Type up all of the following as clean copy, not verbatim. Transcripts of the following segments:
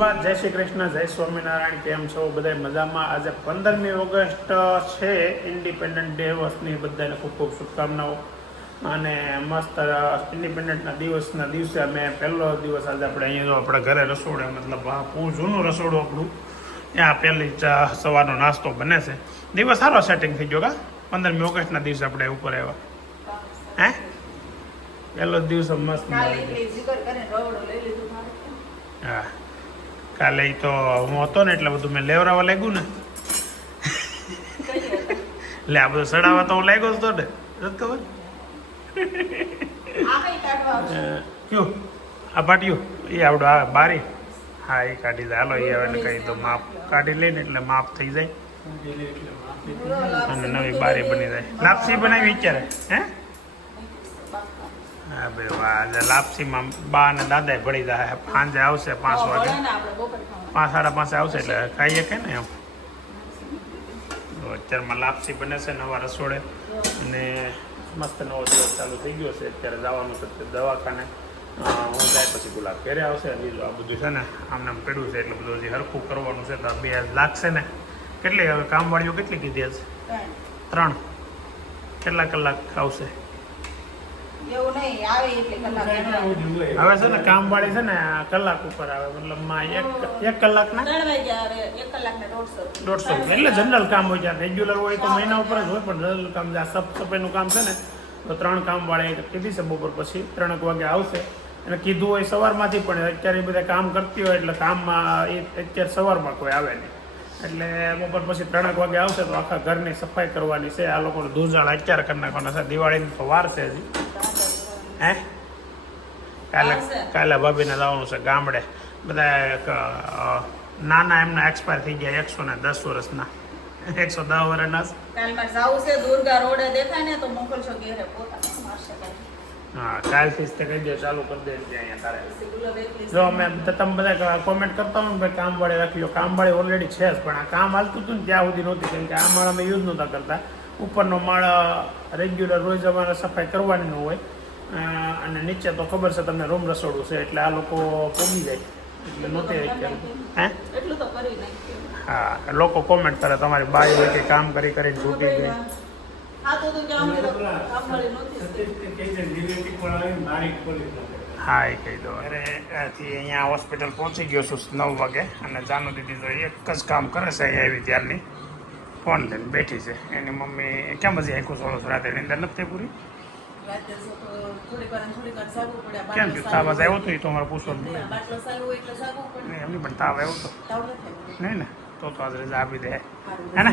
પ્રભાત, જય શ્રી કૃષ્ણ, જય સ્વામિનારાયણ. કેમ છો બધા? મજામાં? આજે 15મી ઓગસ્ટ છે, ઇન્ડિપેન્ડન્ટ ડે વર્ષની બધાને ખૂબ ખૂબ શુભકામનાઓ. અને મસ્ત ઇન્ડિપેન્ડન્ટના દિવસે અમે પહેલો દિવસ આજે આપણે અહીંયા જો આપણા ઘરે રસોડે, મતલબ બહુ જૂનું રસોડું આપણું, ત્યાં પહેલી સવારનો નાસ્તો બને છે. દિવસ સારો સેટિંગ થઈ ગયો કા 15મી ઓગસ્ટના દિવસે આપણે ઉપર આવ્યા. હે પહેલો જ દિવસ મસ્ત. હા, કાલે તો હું હતો ને એટલે બધું મેં લેવરાવા લાગ્યું ને. એટલે આ બધું સડાવા તો હું લાગ્યો હતો ને, ખબર કયું આ પાટિયું એ આવડું આવે બારી. હા, એ કાઢી દે. હાલો, એ હવે કઈ તો માપ કાઢી લઈને એટલે માપ થઈ જાય અને નવી બારી બની જાય. લાપસી બનાવી વિચારે હે? હા ભાઈ વાહ, લાપસીમાં બા અને દાદા ભળી જાય. સાંજે આવશે 5 વાગે, 5 સાડા 5 આવશે એટલે ખાઈએ કે ને એમ. અત્યારમાં લાપસી બને છે નવા રસોડે અને મસ્ત નવો દિવસ ચાલુ થઈ ગયો છે. અત્યારે જવાનું છે દવાખાને. હું જાય પછી ગુલાબ ઘરે આવશે. બીજું આ બધું છે ને આમને પડ્યું છે એટલે બધું હજી હરખું કરવાનું છે. તો 2 લાગશે ને. કેટલી હવે કામવાળીઓ કેટલી કીધી હશે? 3. કેટલા કલાક આવશે? હવે છે ને કામવાળી છે ને કલાક ઉપર આવે, મતલબ એક કલાકના 150 એટલે જનરલ કામ હોય. જ્યાં રેગ્યુલર હોય તો મહિના ઉપર જ હોય, પણ જનરલ કામ જ્યાં સફાઈનું કામ છે ને તો 3 કામવાળી કીધી છે. બપોર પછી 3 વાગે આવશે. અને કીધું હોય સવારમાંથી, પણ અત્યારે બધા કામ કરતી હોય એટલે કામમાં એ અત્યારે સવારમાં કોઈ આવે નહીં. એટલે બપોર પછી 3 વાગે આવશે તો આખા ઘરની સફાઈ કરવાની છે. આ લોકોને ધૂળઝાળ અત્યારે કરી નાખવાના છે. દિવાળીની તો વાર છે હજી. હે કાલે ભાભીને જવાનું છે ગામડે. બધા નાના એમના એક્સપાયર થઈ ગયા, 110 વર્ષના, 110 વર્ષના. હા, કાલથી જ તે કહી દો ચાલુ કરી દે અહીંયા તારે. જો અમે તમે બધા કોમેન્ટ કરતા હોય ને ભાઈ કામવાળી રાખી લો. કામવાળી ઓલરેડી છે જ, પણ આ કામ હાલતું હતું ને ત્યાં સુધી નહોતી, કેમ કે આ માળ અમે યુઝ નહોતા કરતા. ઉપરનો માળ રેગ્યુલર રોજ અમારે સફાઈ કરવાની ન હોય, અને નીચે તો ખબર છે તમને રૂમ રસોડું છે એટલે આ લોકો પોગી જાય એટલે નહોતી. હે હા, લોકો કોમેન્ટ કરે તમારી બાઈ હોય કે કામ કરી કરીને તૂટી ગઈ. હા, એ કહી દો. અરે ત્યાંથી અહીંયા હોસ્પિટલ પહોંચી ગયો છું 9 વાગે. અને જાનુ દીદી તો એક જ કામ કરે છે. અહીંયા આવી ત્યારની ફોન લઈને બેઠી છે. એની મમ્મી કેમ હજી આખું સોળો રાતે નીંદર નથી પૂરી? કેમ કે તાવ આવ્યો હતો? એ તો અમારે પૂછવાનું નહીં, એમની પણ તાવ આવ્યો હતો નહીં ને? તો આજે રજા આપી દે હે ને?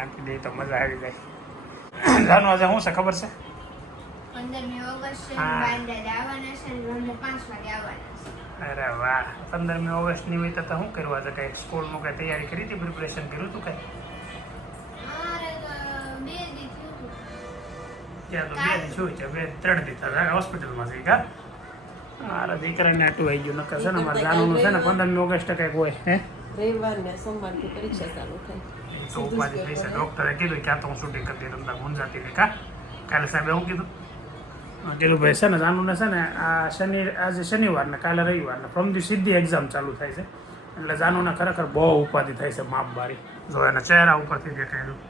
આપી દે તો મજા આવી જાય. જાનું આજે શું છે ખબર છે? 15મી ઓગસ્ટ છે. અરે વાહ, 15મી ઓગસ્ટ નિમિત્તે તો શું કરવા છે? કઈ સ્કૂલનું કઈ તૈયારી કરી હતી? પ્રિપરેશન કર્યું હતું કઈ? ત્યાં તો 2 દી શું છે, 2-3 દી થતા હોસ્પિટલમાં છે કા? મારા દીકરાને આટલું આવી ગયું નકર છે ને. અમારે જાનનું છે ને 15મી ઓગસ્ટ કંઈક હોય. હે રવિવાર ને સોમવારથી પરીક્ષા ચાલુ થાય તો ઉપાધિ થઈ છે. ડૉક્ટરે કીધું ક્યાં તો હું શૂટિંગ કરતી રમતા ગુંજાતી ને કા. કાલે સાહેબે શું કીધું? કીધું ભાઈ છે ને જાનુને છે ને આજે શનિવાર ને કાલે રવિવાર ને પ્રમદી સીધી એક્ઝામ ચાલુ થાય છે. એટલે જાનુને ખરેખર બહુ ઉપાધિ થાય છે માપ બારી. જો એના ચહેરા ઉપરથી દેખાયું.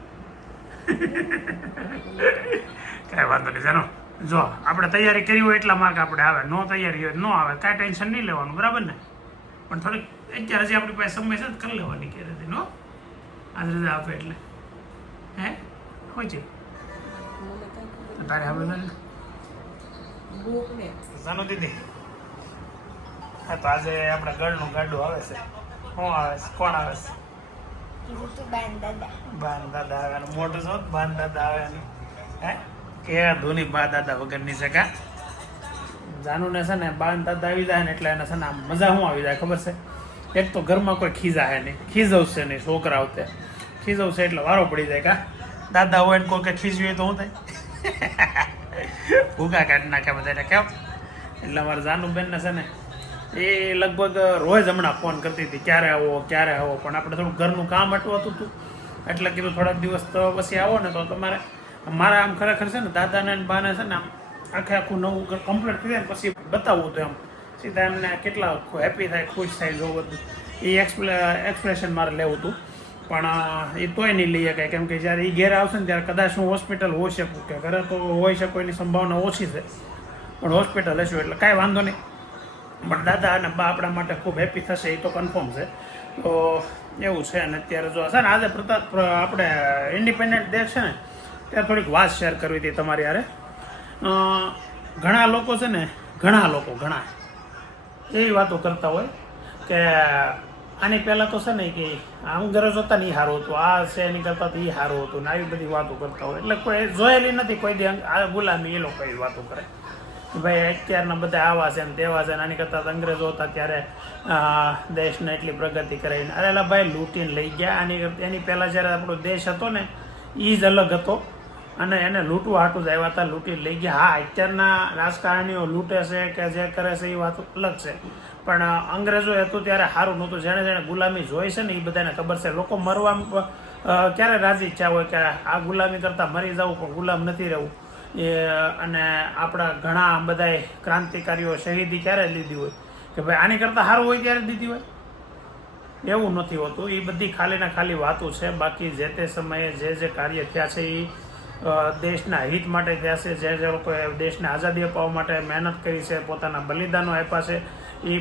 કાંઈ વાંધો નહીં જાનો. જો આપણે તૈયારી કરી હોય એટલા માર્ક આપણે આવે, નો તૈયારી હોય ન આવે, કાંઈ ટેન્શન નહીં લેવાનું, બરાબર ને? પણ થોડીક અત્યારે હજી આપણી પાસે સમય છે જ કરી લેવાની ક્યારે નો આજ રજા આપે એટલે. હે હોય છે તારે હવે જાનો દીદી? હા, તો આજે આપણે ગળનું ગાડું આવે છે. શું આવે છે? કોણ આવે છે? બાન દાદા આવે. મોટું છો બાન દાદા આવે. હે કે ધોની બા દાદા વગરની છે કા? જાનુને છે ને બાન દાદા આવી જાય ને એટલે એને છે ને આમ મજા શું આવી જાય ખબર છે? એક તો ઘરમાં કોઈ ખીજાય નહીં, ખીજવશે નહીં. છોકરા આવતે ખીજવશે એટલે વારો પડી જાય કા? દાદા હોય ને કોઈ કંઈ ખીજવી તો શું થાય? ભૂકા કાઢી નાખે બધાને કેમ? એટલે અમારે જાનુબેનને છે ને એ લગભગ રોજ હમણાં ફોન કરતી હતી ક્યારે આવો ક્યારે આવો, પણ આપણે થોડું ઘરનું કામ અટવાતું હતું એટલે કીધું થોડાક દિવસ તો પછી આવો ને તો તમારે. મારે આમ ખરેખર છે ને દાદાને બાને છે ને આમ આખું નવું કમ્પ્લીટ થઈ જાય ને પછી બતાવવું હતું એમ સીધા એમને કેટલા હેપી થાય, ખુશ થાય જોવું એ એક્સપ્રેશન મારે લેવું હતું. પણ એ તોય નહીં લઈએ કાંઈ, કેમ કે જ્યારે એ ઘેર આવશે ને ત્યારે કદાચ હું હોસ્પિટલ હોઈ શકું, કે ઘરે તો હોઈ શકું એની સંભાવના ઓછી છે, પણ હોસ્પિટલ હશું એટલે કાંઈ વાંધો નહીં. પણ દાદા અને બા આપણા માટે ખૂબ હેપી થશે એ તો કન્ફર્મ છે. તો એવું છે. અને અત્યારે જો છે ને આજે આપણે ઇન્ડિપેન્ડન્ટ ડે છે ને ત્યારે થોડીક વાત શેર કરવી હતી તમારી યારે. ઘણા લોકો છે ને, ઘણા એવી વાતો કરતા હોય કે આની પહેલાં તો છે ને કે અંગ્રેજો હતા ને એ સારું હતું, આ છે એની કરતાં તો એ સારું હતું ને આવી બધી વાતો કરતા હોય. એટલે કોઈ જોયેલી નથી કોઈ દી આ ગુલામી, એ લોકો એવી વાતો કરે કે ભાઈ અત્યારના બધા આવા છે ને તેવા છે ને આની કરતાં અંગ્રેજો હતા ત્યારે દેશને એટલી પ્રગતિ કરાવીને અરે એલા ભાઈ લૂંટીને લઈ ગયા. એની પહેલાં જ્યારે આપણો દેશ હતો ને એ જ અલગ હતો અને એને લૂંટવા હાટું જ આવ્યા હતા, લૂંટીને લઈ ગયા. હા, અત્યારના રાજકારણીઓ લૂંટે છે કે જે કરે છે એ વાત અલગ છે, પણ અંગ્રેજો હતું ત્યારે સારું નહોતું. જેણે ગુલામી જોઈ છે ને એ બધાને ખબર છે. લોકો મરવા ક્યારે રાજી ઈચ્છા હોય કે આ ગુલામી કરતાં મરી જવું, પણ ગુલામ નથી રહેવું. અને આપણા ઘણા બધાએ ક્રાંતિકારીઓ શહીદી ક્યારે લીધી હોય કે ભાઈ આની કરતાં સારું હોય ત્યારે દીધી હોય, એવું નથી હોતું. એ બધી ખાલીના ખાલી વાતો છે. બાકી જે તે સમયે જે કાર્ય થયા છે એ દેશના હિત માટે થયા છે. જે લોકોએ દેશને આઝાદી અપાવવા માટે મહેનત કરી છે, પોતાના બલિદાનો આપ્યા છે, એ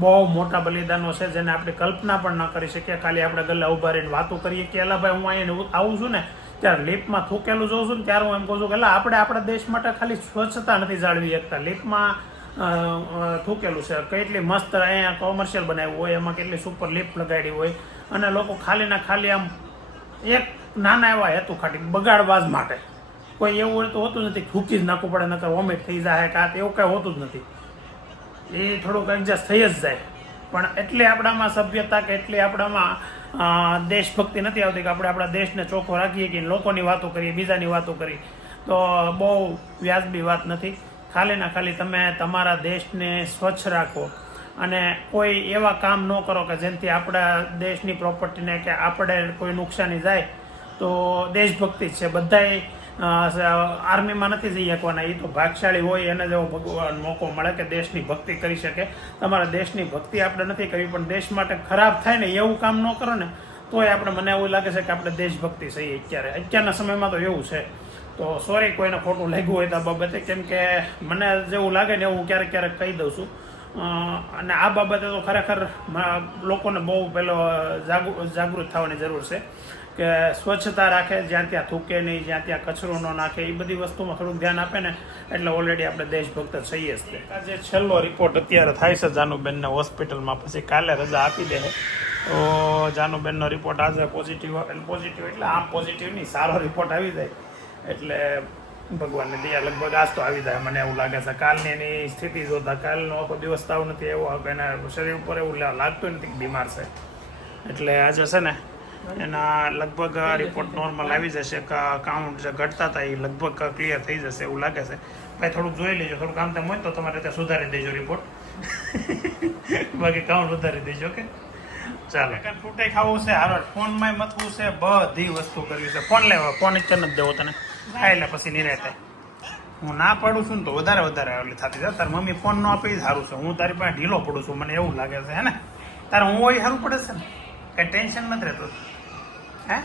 બહુ મોટા બલિદાનો છે જેને આપણે કલ્પના પણ ન કરી શકીએ. ખાલી આપણે ગલ્લા ઉભા રહીને વાતો કરીએ કે એલા ભાઈ હું અહીંયા આવું છું ને ત્યારે લીપમાં થૂકેલું જોઉં છું ને ત્યારે હું એમ કહું છું કે આપણે આપણા દેશ માટે ખાલી સ્વચ્છતા નથી જાળવી શકતા. લીપમાં થૂકેલું છે, કેટલી મસ્ત અહીંયા કોમર્શિયલ બનાવ્યું હોય, એમાં કેટલી સુપર લીપ લગાડી હોય અને લોકો ખાલીના ખાલી આમ એક નાના એવા હેતુ ખાટી બગાડવાજ માટે. કોઈ એવું તો હોતું નથી થૂકી જ નાખવું પડે નકર વોમિટ થઈ જાય કાં એવું કાંઈ હોતું જ નથી. એ થોડુંક એડજસ્ટ થઈ જ જાય. પણ એટલી આપણામાં સભ્યતા કે એટલી આપણામાં દેશભક્તિ નથી આવતી કે આપણે આપણા દેશને ચોખ્ખો રાખીએ કે લોકોની વાતો કરીએ, બીજાની વાતો કરીએ. તો બહુ વ્યાજબી વાત નથી. ખાલીના ખાલી તમે તમારા દેશને સ્વચ્છ રાખો અને કોઈ એવા કામ ન કરો કે જેનાથી આપણા દેશની પ્રોપર્ટીને કે આપણે કોઈ નુકસાની જાય. તો દેશભક્તિ જ છે. બધાએ આર્મીમાં નથી જઈ શકવાના, એ તો ભાગશાળી હોય એને જેવો ભગવાન મોકો મળે કે દેશની ભક્તિ કરી શકે. તમારા દેશની ભક્તિ આપણે નથી કરવી, પણ દેશ માટે ખરાબ થાય ને એવું કામ ન કરો ને તોય આપણે, મને એવું લાગે છે કે આપણે દેશભક્તિ સહી અત્યારના સમયમાં તો એવું છે. તો સોરી કોઈને ખોટું લાગ્યું હોય તો આ બાબતે, કેમ કે મને જેવું લાગે ને એવું ક્યારેક કહી દઉં છું. અને આ બાબતે તો ખરેખર લોકોને બહુ પેલો જાગૃત થવાની જરૂર છે કે સ્વચ્છતા રાખે, જ્યાં ત્યાં થૂકે નહીં, જ્યાં ત્યાં કચરો ન નાખે, એ બધી વસ્તુમાં થોડુંક ધ્યાન આપે ને એટલે ઓલરેડી આપણે દેશભક્ત છીએ જ તે. આજે છેલ્લો રિપોર્ટ અત્યારે થાય છે જાનુબેનને હોસ્પિટલમાં, પછી કાલે રજા આપી દે. તો જાનુબેનનો રિપોર્ટ આજે પોઝિટિવ એટલે આમ પોઝિટિવ નહીં, સારો રિપોર્ટ આવી જાય એટલે ભગવાનની દયા લગભગ આજ તો આવી જાય મને એવું લાગે છે. કાલની એની સ્થિતિ જોતા કાલનો આખો દિવસ તાવ નથી એવો, એના શરીર ઉપર એવું લાગતું નથી બીમાર છે. એટલે આજે છે ને એના લગભગ રિપોર્ટ નોર્મલ આવી જશે. કાઉન્ટ જે ઘટતા હતા એ લગભગ ક્લિયર થઈ જશે એવું લાગે છે. ભાઈ થોડુંક જોઈ લેજો, થોડુંક કામ તેમ હોય તો તમારે ત્યાં સુધારી દેજો રિપોર્ટ. બાકી કાઉન્ટ સુધારી દેજો. કે ચાલો, ફ્રૂટે ખાવું છે, હારો ફોનમાં મથવું છે, બધી વસ્તુ કરવી છે. ફોન લેવા, ફોન જ નથી દેવો તને, ખાય એટલે પછી નિરાતે. હું ના પાડું છું ને તો વધારે ઓલી થતી જાય. તારી મમ્મી ફોન ન આપી સારું છે, હું તારી પાસે ઢીલો પડું છું, મને એવું લાગે છે. હે ને તારે હું હોય સારું પડે છે ને, કંઈ ટેન્શન નથી રહેતું. હે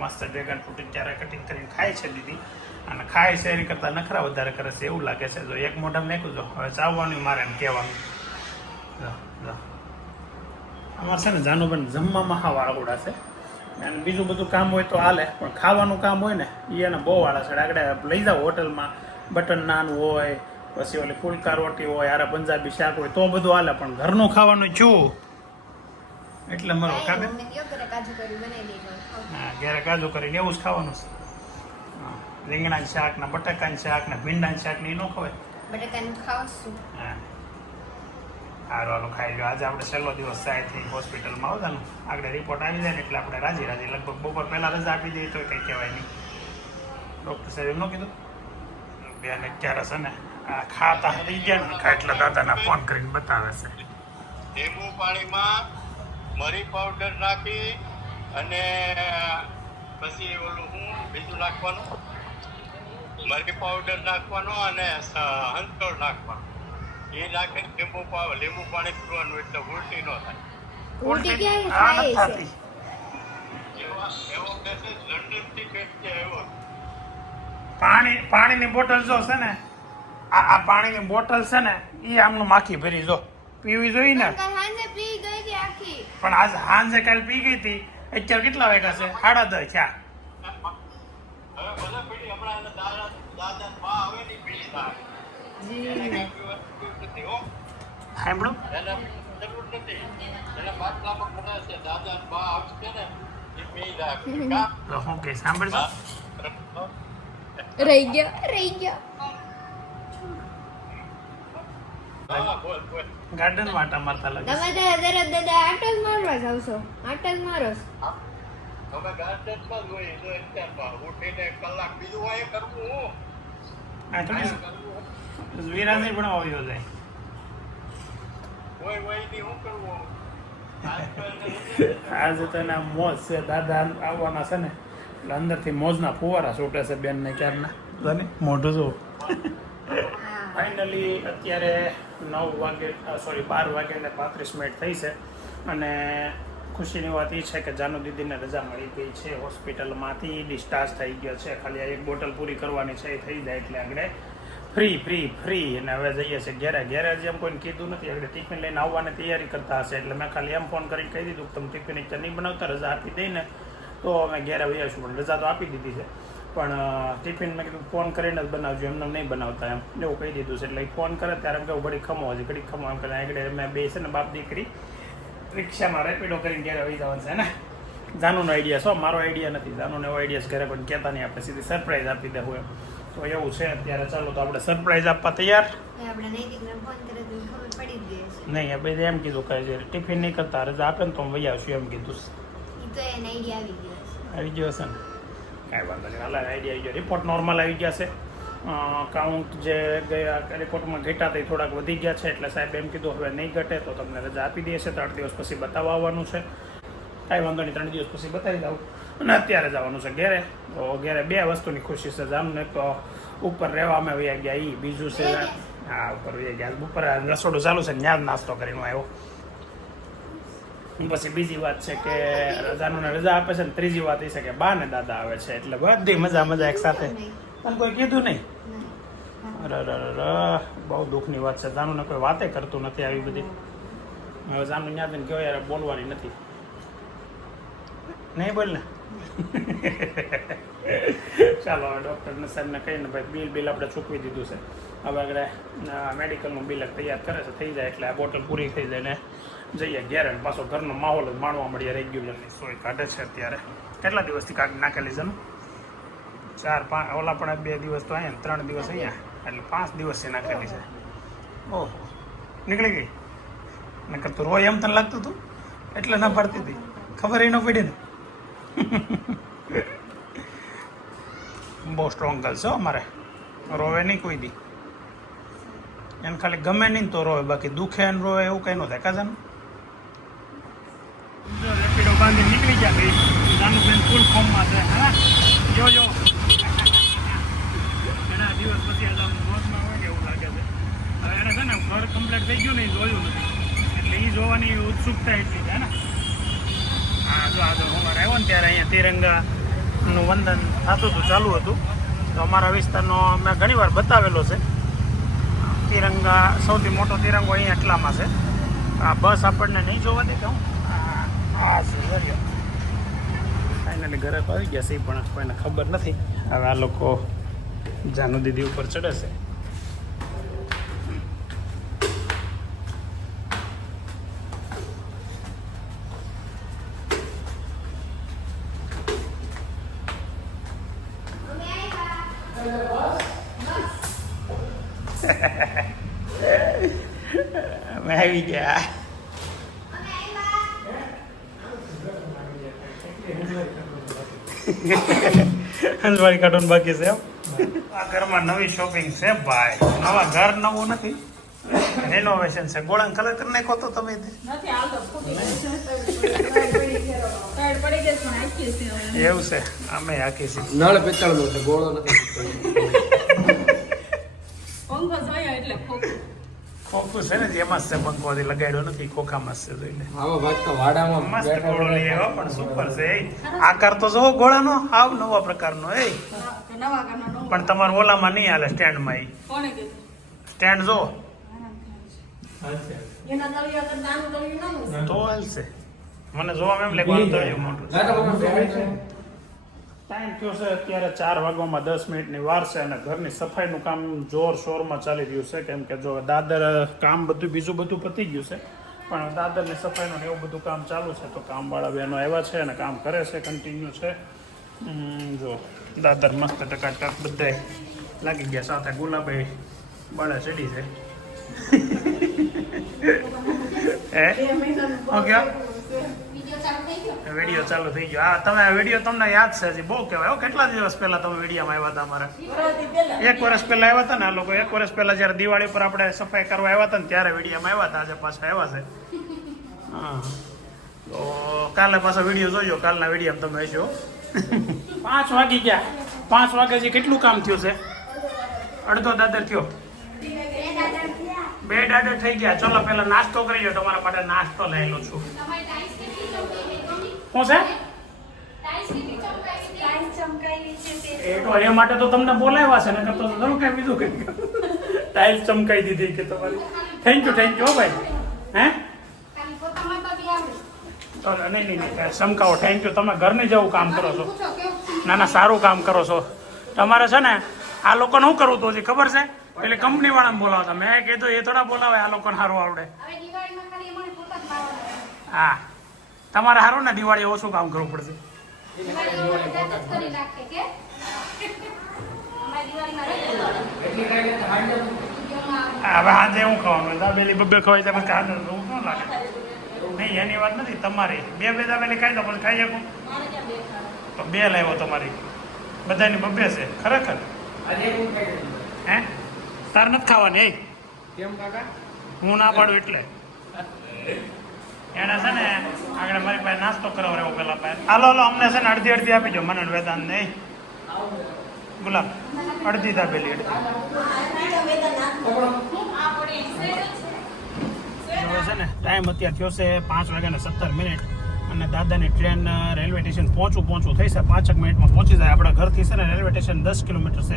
મસ્ત ડ્રેગન ફ્રૂટ ત્યારે કટિંગ કરીને ખાય છે દીદી, અને ખાય છે એની કરતાં નખરા વધારે કરે છે એવું લાગે છે. જો એક મોઢામાં નાખ્યું જો, હવે ચાવવાનું મારે એમ કહેવાનું. અમારે છે ને જાનુબેન જમવામાં ખાવા આળુડા છે, અને બીજું બધું કામ હોય તો હાલે, પણ ખાવાનું કામ હોય ને એ એને બહુ આળા છે. આગળ લઈ જાઓ હોટલમાં, બટર નાન હોય, પછી ઓલી ફુલકા રોટી હોય, યાર પંજાબી શાક હોય તો બધું હાલે, પણ ઘરનું ખાવાનું છું એટલે મારો ખાબે. હા, ઘરે કાજુ કરીને એવું જ ખાવાનું છે. રીંગણાનું શાક ને બટાકાનું શાક ને ભીંડાનું શાક ને એ ન ખવાય. બટાકાનું ખાવશું. હા, સારું હાલો ખાઈ લો. આજે આપણે છેલ્લો દિવસ થાય થઈ હોસ્પિટલમાં આવતાનું, આગળ રિપોર્ટ આવી જાય ને એટલે આપણે રાજી લગભગ બપોર પહેલાં રજા આપી દઈએ તો કંઈ કહેવાય નહીં. ડૉક્ટર સાહેબ એમ ન કીધું બેન અત્યારે છે ને આ ખાતા થઈ ગયા ને એટલે દાદાના ફોન કરીને બતાવે છે. લીંબુ પાણીમાં મરી પાવડર નાખી અને પછી ઓલું બીજું નાખવાનું, મરી પાવડર નાખવાનો અને હંચોળ નાખવાનો. એ નાખીને લીંબુ પાણી પીવાનું એટલે ઉલટી ન થાય. ઉલટી ક્યારે આ થાય નથી છે થતી. એવો મેસેજ લંડનથી કે એવો પાણીની બોટલ જો છે ને આ પાણીની બોટલ છે ને એ આમનું માખી ભરી જો પીવી જોઈએ ને કાલ સાંજે પી ગઈ હતી આખી પણ આજ સાંજે કાલ પી ગઈ હતી અત્યારે કેટલા વાગ્યા છે 10:30 થયા. હવે ભલે પીડી હમણાં એના દાદા બા આવે ને પીડી થાય. એને કઈ પીવાનું નથી હો. સાંભળું એને જરૂર નથી. એને બાટલામાં કરે છે દાદા બા આવશે ને એ પી જાય. કા? તો હું કે સાંભળજો રહી ગયો હા, બોલ બોલ. ગાર્ડન વાટા મારતા લાગે તમે તો દરરોજ દાદા આટો જ મારવા જાવ છો આટો જ મારો છો. હવે ગાર્ડનમાં જ હોય તો અત્યારમાં ઉઠીને કલાક બીજું હોય કરવું હું આ થોડી કરવું વિરાજી પણ આવ્યો જાય હોય ની શું કરવું આજે તો એના મોજ છે દાદા આવવાના છે ને એટલે અંદરથી મોજના ફુવારા છૂટે છે બેન ને ક્યારના જોને મોઢું જો ફાઇનલી અત્યારે 12 વાગે ને 35 મિનિટ થઈ છે અને ખુશીની વાત એ છે કે જાનુ દીદીને રજા મળી ગઈ છે હોસ્પિટલમાંથી ડિસ્ચાર્જ થઈ ગયો છે ખાલી આ એક બોટલ પૂરી કરવાની છે એ થઈ જાય એટલે આગળ ફ્રી અને હવે જઈએ છીએ ઘેરે હજી એમ કોઈને કીધું નથી આગળ ટિફિન લઈને આવવાની તૈયારી કરતા હશે એટલે મેં ખાલી એમ ફોન કરીને કહી દીધું કે તમે ટિફિન એક નહીં બનાવતા રજા આપી દઈને તો અમે ઘેરે વહીશું પણ રજા તો આપી દીધી છે પણ ટિફિન મેં કીધું ફોન કરીને જ બનાવજો એમને નહીં બનાવતા એમ એવું કહી દીધું છે એટલે એ ફોન કરે ત્યારે એમ કહું ઘડી ખમો હજી ઘડી ખમો એમ કરીને આગળ મેં બે છે ને બાપ દીકરી રિક્ષામાં રેપિડો કરીને ઘેરે વહી જવાનું છે ને જાનુનો આઈડિયા છો મારો આઈડિયા નથી જાનુનો એવો આઈડિયા ઘરે પણ કહેતા નહીં આપણે સીધી સરપ્રાઈઝ આપી દેવું એમ તો એવું છે અત્યારે ચાલો તો આપણે સરપ્રાઈઝ આપવા તૈયાર આપણે નૈતિકને ફોન કરે તો ખબર પડી જ ગઈ છે નહીં આપણે એમ કીધું કે જે ટિફિન નહીં કરતા રજા આપે ને તો હું વહી આવશું એમ કીધું ઈ તો એને આઈડિયા આવી ગયો છે આવી ગયો છે ને કાંઈ વાંધો નહીં હાલ આઈડિયા આવી ગયો રિપોર્ટ નોર્મલ આવી ગયા છે કાઉન્ટ જે ગયા રિપોર્ટમાં ઘટ્યા તે થોડાક વધી ગયા છે એટલે સાહેબ એમ કીધું હવે નહીં ઘટે તો તમને રજા આપી દે છે 3 દિવસ પછી બતાવવા આવવાનું છે કાંઈ વાંધો નહીં 3 દિવસ પછી બતાવી દઉં અને અત્યારે જવાનું છે ઘેરે તો ઘેરે 2 વસ્તુની ખુશી છે જામને તો ઉપર રહેવામાં વયા ગયા એ બીજું છે હા ઉપર વયા ગયા ઉપર રસોડું ચાલુ છે ત્યાં જ નાસ્તો કરીને આવ્યો પછી બીજી વાત છે કે રજાનું રજા આપે છે ને ત્રીજી વાત એ છે કે બા ને દાદા આવે છે એટલે બધી મજા એક સાથે તને કોઈ કીધું નહીં અરે બહુ દુઃખની વાત છે જાનુને કોઈ વાતે કરતું નથી આવી બધી હવે જાનુ ત્યાં જઈને કહો યાર બોલવાની નથી નહીં બોલ ને ચાલો હવે ડૉક્ટરને સાહેબને કહીને ભાઈ બિલ આપણે ચૂકવી દીધું છે હવે આગળ મેડિકલનું બિલ તૈયાર કરે છે થઈ જાય એટલે આ બોટલ પૂરી થઈ જાય ને જઈએ ઘેર અને પાછો ઘરનો માહોલ જ માણવા મળીએ રેગ્યુલરની સોય કાઢે છે અત્યારે કેટલા દિવસથી કાઢી નાખેલી છે ને 4-5 ઓલા પણ 2 દિવસ તો અહીંયા 3 દિવસ અહીંયા એટલે 5 દિવસથી નાખેલી છે ઓહો નીકળી ગઈ નકર તું રોય એમ તને લાગતું હતું એટલે ના પાડતી હતી ખબર એ ન પડી ને બહુ સ્ટ્રોંગ ગર્લ છે અમારે રોવે નહીં કોઈ દી એને ખાલી ગમે નહીં તો રોવે બાકી દુખે ને રોવે એવું કંઈ ન થાય કાજન જો રેપિડો બાંધી નીકળી ગયા ભાઈ જાનુબેન ફૂલ ફોર્મમાં છે હા જો ઘણા દિવસ પછી આજે મોજમાં હોય કે એવું લાગે છે હવે એને છે ને ઘર કમ્પ્લીટ થઈ ગયું ને એ જોયું નથી એટલે એ જોવાની ઉત્સુકતા એટલી છે ને હા જો આજે અમારે આવ્યો ને ત્યારે અહીંયા તિરંગાનું વંદન થતું હતું ચાલુ હતું તો અમારા વિસ્તારનો મેં ઘણી વાર બતાવેલો છે તિરંગા સૌથી મોટો તિરંગો અહીંયા એટલામાં છે આ બસ આપણને નહીં જોવા દે કે હું હા છે ફાઇનલી ઘરે તો આવી ગયા છે પણ કોઈને ખબર નથી હવે આ લોકો જાનુ દીદી ઉપર ચડે છે અમે આવી ગયા હંસવાળી કાઢવાનું બાકી છે આ ઘરમાં નવી શોપિંગ છે ભાઈ નવા ઘર નવું નથી રેનોવેશન છે ગોળાને કલર કરી નાખો તો તમે એવું છે અમે આખી છે નળ પિત્તળનો છે ગોળો નથી ચોખ્ખું છે ને એમાં જ છે બંકો હજી લગાડ્યો નથી ખોખામાં જ છે જોઈ લે આવો ભાગ તો વાડામાં મસ્ત બેઠા ઘોડો લઈ આવ્યો પણ સુપર છે એ આકાર તો જો ઘોડાનો આવ નવા પ્રકારનો એ પણ તમારા ઓલામાં નહીં હાલે સ્ટેન્ડમાં એ સ્ટેન્ડ જો તો હાલશે મને જોવા એમ લાગ્યું તળિયું મોટું ટાઈમ થયો છે અત્યારે 4 વાગવામાં 10 મિનિટની વાર છે અને ઘરની સફાઈનું કામ જોર શોરમાં ચાલી રહ્યું છે કેમ કે જો દાદર કામ બધું બીજું બધું પતી ગયું છે પણ દાદરની સફાઈનું ને એવું બધું કામ ચાલુ છે તો કામવાળા બહેનો આવ્યા છે અને કામ કરે છે કન્ટિન્યુ છે જો દાદર મસ્ત ટકાટક બધાય લાગી ગયા સાથે ગુલાબે બાળા ચડી છે ઓકે વિડીયો ચાલુ થઈ ગયો હા તમે આ વિડીયો તમને યાદ છે હજી બહુ કહેવાય કેટલા દિવસ પહેલા તમે વિડીયોમાં આવ્યા હતા અમારા 1 વર્ષ પહેલા આવ્યા હતા ને આ લોકો 1 વર્ષ પહેલા જ્યારે દિવાળી પર આપણે સફાઈ કરવા આવ્યા હતા ને ત્યારે વિડીયોમાં આવ્યા હતા આજે પાછા આવ્યા છે હા તો કાલે પાછા વિડીયો જોજો કાલના વિડીયો તમે હશો 5 વાગી ગયા 5 વાગે હજી કેટલું કામ થયું છે અડધો દાદર થયો 2 દાદર થઈ ગયા ચલો પહેલા નાસ્તો કરી લો તમારા માટે નાસ્તો લઈ છું શું છે એ માટે તો તમને બોલાવ્યા છે ને કરતો તો કઈ બીજું કઈ ટાઇલ્સ ચમકાઈ દીધી કે તમારી થેન્ક યુ ભાઈ હે નહીં ચમકાવો થેન્ક યુ તમે ઘરની જેવું કામ કરો છો ના સારું કામ કરો છો તમારે છે ને આ લોકોને શું કરવું તો હજી ખબર છે એટલે કંપની વાળાને બોલાવતા મેં કીધું એ થોડા બોલાવે આ લોકોને સારું આવડે હા તમારે સારું ને દિવાળી ઓછું કામ કરવું પડશે હવે આજે હું ખાવાનું દાબેલી બબ્બે ખવાય તો પછી આજે શું લાગે નહીં એની વાત નથી તમારી બે દાબેલી ખાઈ દો પછી ખાઈ શકું તો 2 લાવ્યો તમારી બધાની બબ્બે છે ખરેખર હે તાર નથી ખાવાની હું ના પાડું એટલે એને છે ને આગળ મારી પાસે નાસ્તો કરાવો રહેવો પેલા પાસે હાલો અમને છે ને અડધી આપી દો મને વેદાંત નહીં ગુલાબ અડધી દાબેલી છે ને ટાઈમ અત્યારે થયો છે 5:17 અને દાદાની ટ્રેન રેલવે સ્ટેશન પહોંચવું થઈ છે 5 મિનિટમાં પહોંચી જાય આપણા ઘરથી છે ને રેલવે સ્ટેશન 10 કિલોમીટર છે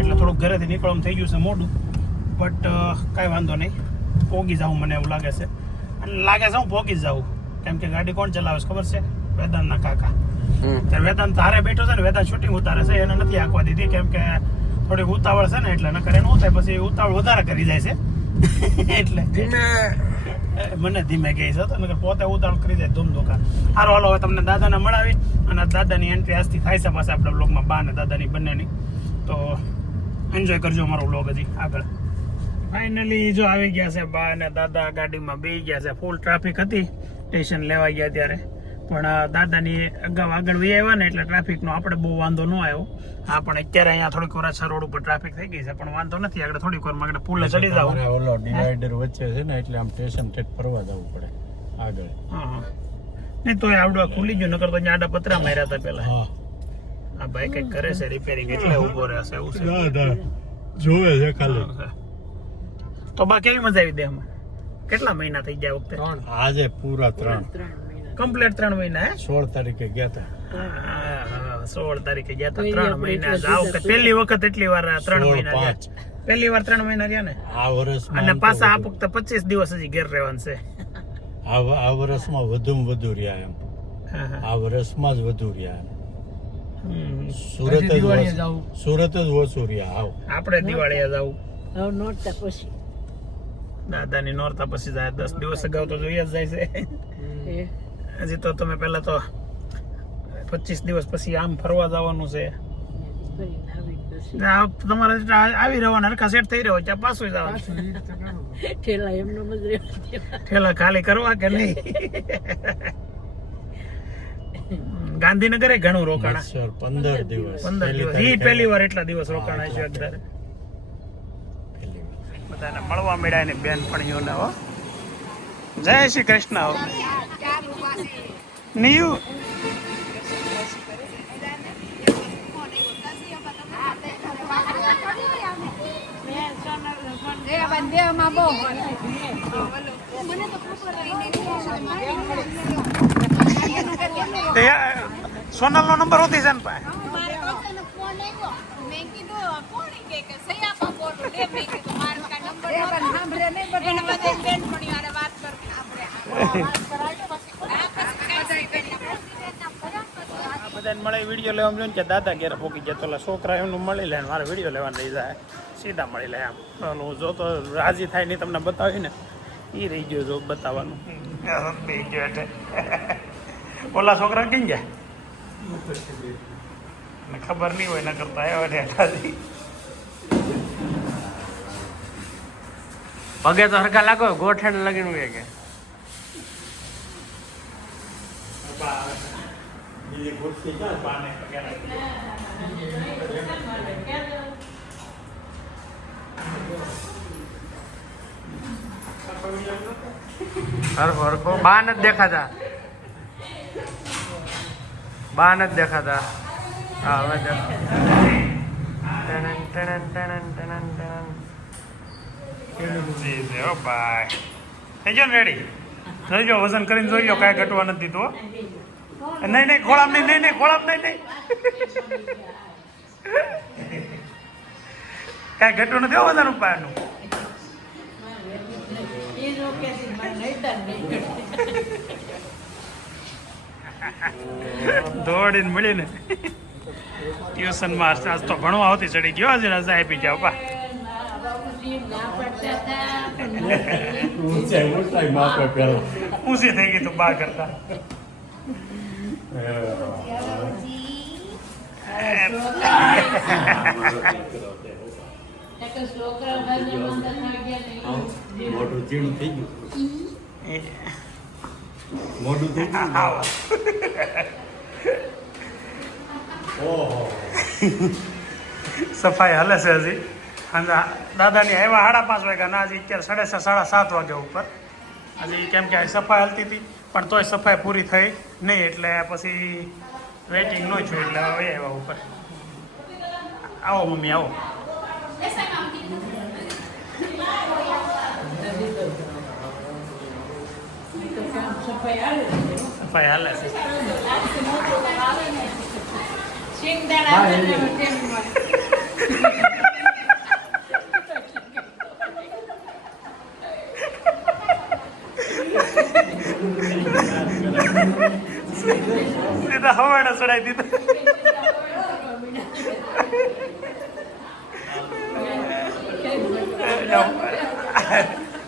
એટલે થોડુંક ઘરેથી નીકળવાનું થઈ ગયું છે મોડું બટ કાંઈ વાંધો નહીં પોગી જાઉં મને એવું લાગે છે અને લાગે છે હું પોગી જાઉં કેમ કે ગાડી કોણ ચલાવે છે ખબર છે વેદાંતના કાકા ત્યારે વેદાંત તારે બેઠો છે ને વેદાંત શૂટિંગ ઉતારે છે એને નથી આંકવા દીધી કેમ કે થોડીક ઉતાવળ છે ને એટલે નકર એનું થાય પછી ઉતાવળ વધારે કરી જાય છે એટલે મને ધીમે કહે છે તો નકર પોતે ઉતાવળ કરી જાય ધૂમધોકા હારો હાલો હવે તમને દાદાને મળાવી અને દાદાની એન્ટ્રી આજથી થાય છે પાછા આપણા બ્લોગમાં બા અને દાદાની બંનેની તો એન્જોય કરજો અમારો બ્લોગ હજી આગળ ફાઇનલી જો આવી ગયા છે બા અને દાદા ગાડીમાં બેસી ગયા છે ફૂલ ટ્રાફિક હતી સ્ટેશન લેવા ગયા ત્યારે પણ દાદાની અગાઉ આગળ વહી આવ્યા ને એટલે ટ્રાફિકનો આપણે બહુ વાંધો ન આવ્યો હા પણ અત્યારે અહીંયા થોડીક વરાછા રોડ ઉપર ટ્રાફિક થઈ ગઈ છે પણ વાંધો નથી આગળ થોડીક વારમાં આગળ પુલે ચડી જાવ ઓલો ડિવાઈડર વચ્ચે છે ને એટલે આમ સ્ટેશન ટેટ ફરવા જવું પડે આગળ હા નહીં તો આવડું ખુલી ગયું નકર તો અહીંયા આડા પતરા માર્યા હતા પેલા આ ભાઈ કઈક કરે છે રિપેરિંગ એટલે ઉભો રહેશે એવું છે જોવે છે ખાલી તો બા કેવી મજા આવી દેહમાં કેટલા મહિના થઈ ગયા વખતે આજે પૂરા 3 કમ્પ્લીટ 3 મહિના હે 16 તારીખે ગયા હતા 16 તારીખે ગયા હતા 3 મહિના આ વખત પહેલી વખત એટલી વાર 3 મહિના રહ્યા પહેલી વાર 3 મહિના રહ્યા ને આ વર્ષમાં અને પાછા આ વખતે 25 દિવસ હજી ઘેર રહેવાનું છે આ વર્ષમાં વધુમાં વધુ રહ્યા એમ આ વર્ષમાં જ વધુ રહ્યા સુરત જ ઓછું રહ્યા આપણે દિવાળીએ જવું નોરતા પછી દાદાની નોરતા પછી જાય 10 દિવસ અગાઉ તો જોઈએ જ જાય છે હજી તો તમે પહેલા તો 25 દિવસ પછી આમ ફરવા જવાનું છે તમારે આવી રહેવાના હરખા સેટ થઈ રહ્યો ત્યાં પાછું જવાનું ઠેલા ખાલી કરવા કે નહીં ગાંધીનગર ઘણું રોકાણા 15 દિવસ પહેલી વાર એટલા દિવસ રોકાણા છે અત્યારે બધાને મળવા મળ્યા ને બેનપણીઓને હો જય શ્રી કૃષ્ણ હો નિયુ સોનલનો નંબર હોતી છે ને પાસે બધાને મળે વિડીયો લેવા જોઈએ કે દાદા ઘેર પોકી ગયા તો છોકરા એમનું મળી લે મારે વિડીયો લેવા લઈ જાય સીધા મળી લે આમ હું જો તો રાજી થાય નહીં તમને બતાવી ને એ રહી ગયો જો બતાવવાનું બે ગયો એટલે ઓલા છોકરા કઈ ગયા ખબર નહીં હોય ન કરતા આવ્યા એટલે પગે તો હરખા લાગો ગોઠણ લગીને હોય કે હરખો હરખો બા નથી દેખાતા બા નથી દેખાતા હા હવે રેડી જોઈજો વજન કરીને જોઈજો કાંઈ ઘટવા નથી તો નહીં નહીં ખોળામ નહીં નહીં નહીં ખોળામ નહીં નહીં કાંઈ ઘટવું નથી વજન ઉપાડનું દોડીને મળીને ટ્યુશનમાં આજ તો ભણવા આવતી ચડી ગયો આજે રજા આપી જાવ પા ઊંચી થઈ ગઈ તું બા કરતા મોટું ચીણું થઈ ગયું મોટું થઈ ગયું ઓહો સફાઈ હાલે છે હજી અને દાદાની આવ્યા 5:30 વાગ્યા ના હજી અત્યારે 6:30 વાગ્યા ઉપર હજી કેમ કે સફાઈ હાલતી હતી પણ તોય સફાઈ પૂરી થઈ નહીં એટલે પછી વેઇટિંગ ન છું એટલે હવે આવ્યા ઉપર આવો મમ્મી આવો સફાઈ હાલે છે સીધા હવાડા ચડાવી દીધા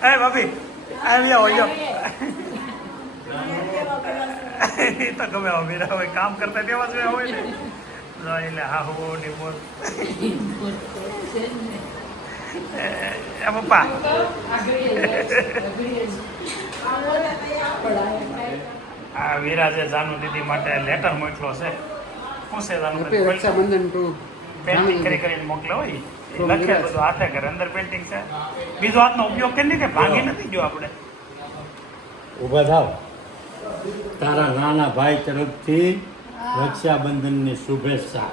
અરે ભાભી આવી આવો જો એ તો ગમે મેરા હોય કામ કરતા તેવા જ હોય ને એટલે હા હો ને બોલ પપ્પા આ વિરાજે જાનુ દીદી માટે લેટર મોકલો છે શું છે જાનુ રક્ષાબંધન ટુ પેન્ટિંગ કરીને મોકલો હોય લખે બધું હાથે કરે અંદર પેન્ટિંગ છે બીજો હાથનો ઉપયોગ કરી કે ભાંગી નથી ગયો આપણે ઊભા થાવ તારા નાના ભાઈ તરફથી રક્ષાબંધનની શુભેચ્છા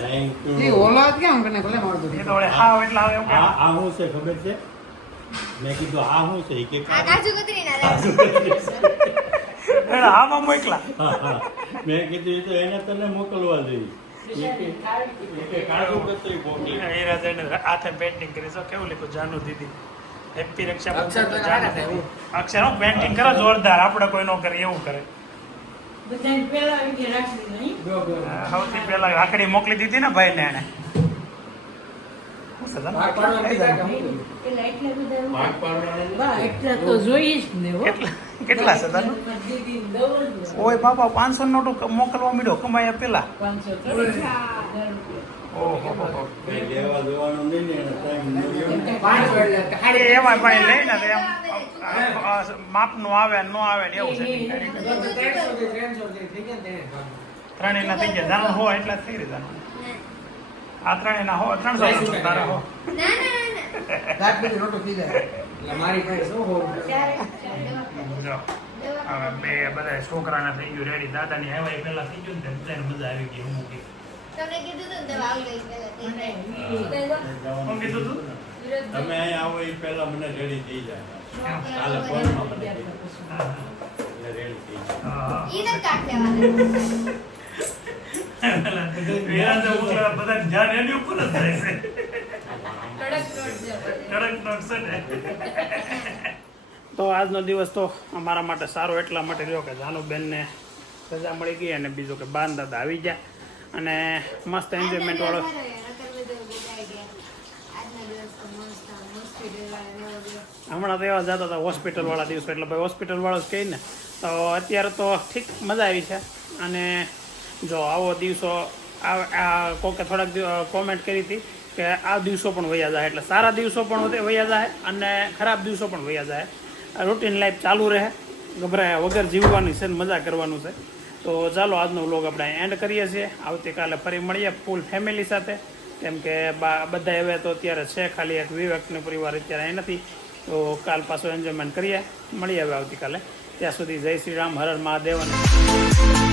થેન્ક યુ ઓલાદ કેમ કને ભલે મારતો એ તો વળે હા એટલે હવે એવું આ શું છે ખબર છે મેં કીધું આ શું છે કે આ કાજુ કતરીના એને હામાં મોકલા મેં કીધું એ તો એને તને મોકલવા જોઈએ હાથે પેન્ટિંગ કરી છો કેવું લખ્યું જાનુ દીદી હેપી રક્ષાબંધન જાનુ દીદી અક્ષર પેન્ટિંગ કરે જોરદાર આપણે કોઈ ન કરે એવું કરે સૌથી પહેલા રાખડી મોકલી દીધી ને ભાઈ ને એને કેટલા છે તારું ઓય બાપા 500 નોટો મોકલવા મળ્યો કમાયા પેલા લેવા દેવાનું નહીં ને એનો ટાઈમ એમાં પણ લઈને એમ માપનું આવે ન આવે ને એવું છે ત્રણેયના થઈ ગયા દાનો હો એટલા જ થઈ રહ્યા આ ત્રણેયના હો 300 તારા હો ના ના ના નોટો થઈ જાય એટલે મારી પાસે શું હોવું જો હવે બે બધા છોકરાના થઈ ગયું રેડી દાદાની આવ્યા પહેલા થઈ ગયું ને બધાને મજા આવી ગઈ હું મૂકી તમને કીધું તું ને દવા આવી ગઈ પહેલા હું કીધું તું તમે અહીંયા આવો એ પહેલા મને રેડી થઈ જાય કાલે ફોનમાં મને કીધું. એટલે રેડી થઈ જાય ઈ ને કાઢ લેવાના. વેરા તો મોકલા બધા ધ્યાન એની ઉપર જ થાય છે. કડક નોટ છે ને. તો આજનો દિવસ તો અમારા માટે સારો એટલા માટે રહ્યો કે જાનુબેનને રજા મળી ગઈ અને બીજું કે બાન દાદા આવી ગયા અને મસ્ત એન્જોયમેન્ટ વાળો. હમણાં તો એવા જતા હતા હોસ્પિટલ વાળા દિવસો એટલે ભાઈ હોસ્પિટલ વાળો જ કહી ને. તો અત્યારે તો ઠીક મજા આવી છે અને જો આવો દિવસો કોકે થોડાક કોમેન્ટ કરી હતી કે આ દિવસો પણ વયા જાય એટલે સારા દિવસો પણ વયા જાય અને ખરાબ દિવસો પણ વયા જાય. રૂટીન લાઈફ ચાલુ રહે, ગભરાયા વગર જીવવાની છે ને મજા કરવાનું છે. તો ચાલો આજનો વ્લોગ આપણે એન્ડ કરીએ છીએ. આવતીકાલે ફરી મળીએ ફૂલ ફેમિલી સાથે, કેમ કે બધા હવે તો અત્યારે છે, ખાલી એક વિવેકનો પરિવાર અત્યારે અહીં નથી. તો કાલ પાછો એન્જોયમેન્ટ કરીએ. મળીએ હવે આવતીકાલે. ત્યાં સુધી જય શ્રી રામ, હર હર મહાદેવ.